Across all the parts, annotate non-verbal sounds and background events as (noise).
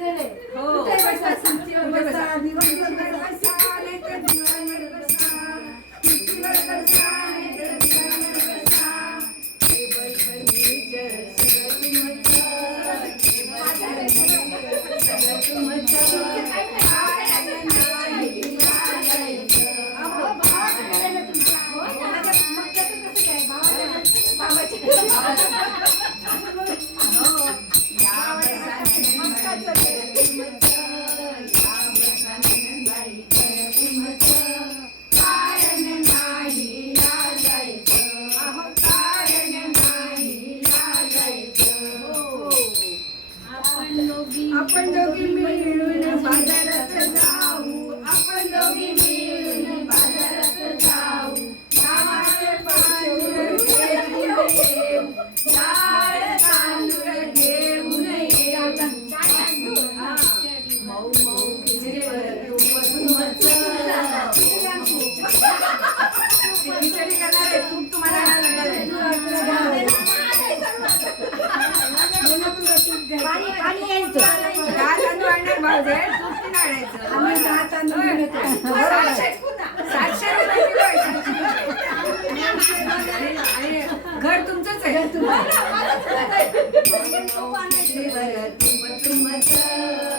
对对对。对。कुठून आणायचं? आम्ही दहा तांदूळ घेऊन येतो. सातशे सातशे रुपये किलो आहे, सातशे रुपये. आणि- आणि घर तुमचंच आहे. तुम श्रीवर (laughs)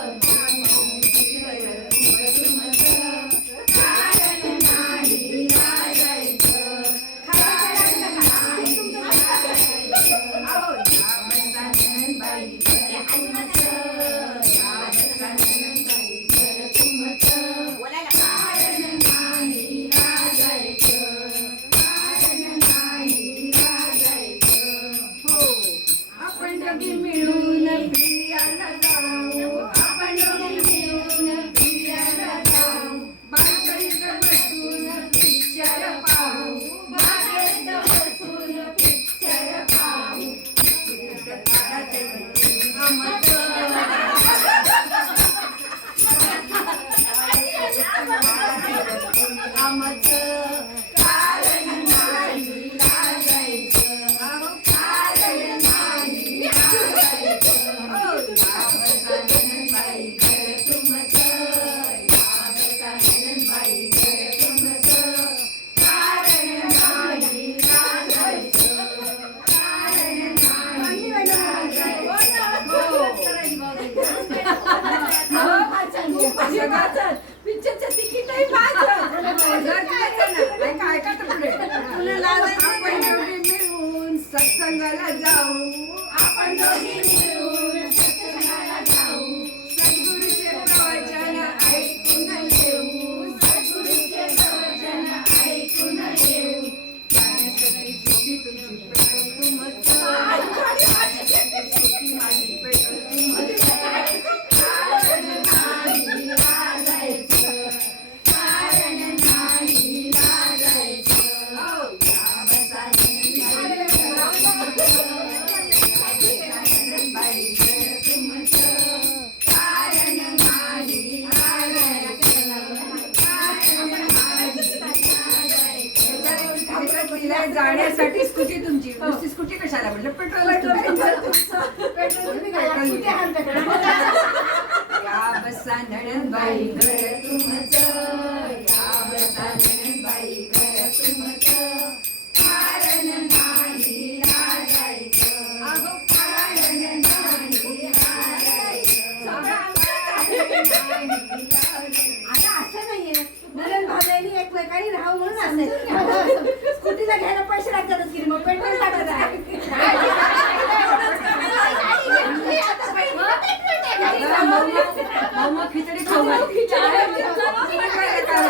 चित्रपट सत्संगाला जाऊ. आपण दोघी मिळून सत्संगाला जाऊ. सद्गुरूचे प्रवचन ऐकून येऊ. सद्गुरूचे प्रवचन ऐकून येऊ. जाण्यासाठी तुमची. पेट्रोल तुमचं जाण्यासाठी स्कूटी तुमची? नुसती स्कूटी कशाला म्हटलं? पेट्रोल पेट्रोल तुम्ही घाला, कुठे आमच्याकडे? या बसा नणंदबाई घर तुमचं. या बसा नणंदबाई घर तुमचं. कारण नाही लाजायचं अहो. कारण नाही कारण. आता असं नाहीये. नरेंद्र भावनांनी एकमेकांनी राहावं म्हणून असं स्कूटीला घ्यायला पैसे लागतातच की मग पेट्रोल खिचडी खाऊ काय करता?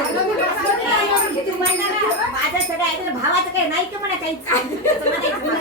माझं सगळं भावाचं काही नाही का म्हणा काहीच